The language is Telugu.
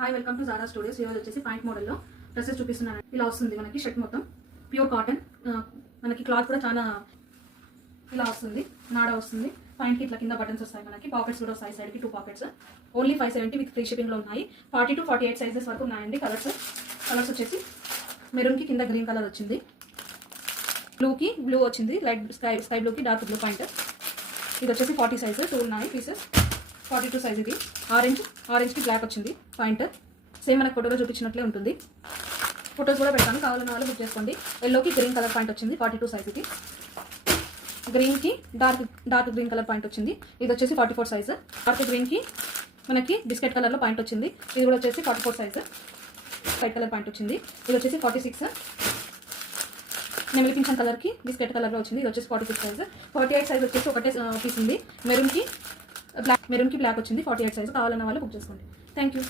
Hi welcome to Zara studios. ఈరోజు వచ్చేసి పాయింట్ మోడల్లో డ్రెస్సెస్ చూపిస్తున్నాను. ఇలా వస్తుంది మనకి షర్ట్ మొత్తం ప్యూర్ కాటన్. మనకి క్లాత్ కూడా చాలా ఇలా వస్తుంది, నాడా వస్తుంది. పాయింట్కి ఇట్లా కింద బటన్స్ వస్తాయి, మనకి పాకెట్స్ కూడా వస్తాయి, సైడ్కి 2 పాకెట్స్. ఓన్లీ 570 విత్ ఫ్రీ షిప్పింగ్లో ఉన్నాయి. 40 to 48 సైజెస్ వరకు ఉన్నాయండి. కలర్స్ వచ్చేసి మెరూన్కి కింద గ్రీన్ కలర్ వచ్చింది, బ్లూకి బ్లూ వచ్చింది, లైట్ స్కై బ్లూకి డార్క్ బ్లూ పాయింట్. ఇది వచ్చేసి 40 సైజు, 2 ఉన్నాయి పీసెస్. 42 సైజ్. ఇది ఆరెంజ్కి బ్లాక్ వచ్చింది పాయింట్. సేమ్ మనకు ఫోటోలో చూపించినట్లే ఉంటుంది. ఫొటోస్ కూడా పెడతాను, కావాలన్న వాళ్ళు బుక్ చేసుకోండి. ఎల్లోకి గ్రీన్ కలర్ పాయింట్ వచ్చింది 42 సైజ్. ఇది గ్రీన్కి డార్క్ గ్రీన్ కలర్ పాయింట్ వచ్చింది. ఇది వచ్చేసి 44 సైజు. డార్క్ గ్రీన్కి మనకి బిస్కెట్ కలర్లో పాయింట్ వచ్చింది. ఇది కూడా వచ్చేసి 44 సైజు. వైట్ కలర్ పాయింట్ వచ్చింది. ఇది వచ్చేసి 46. నెమలి పింఛన్ కలర్కి బిస్కెట్ కలర్లో వచ్చింది. ఇది వచ్చేసి 46 సైజు. 48 సైజ్ వచ్చేసి ఒకటే పీస్ ఉంది. మెరూన్కి బ్లాక్ వచ్చింది 48 సైజు. కావాలన్న వాళ్ళు బుక్ చేసుకోండి. Thank you.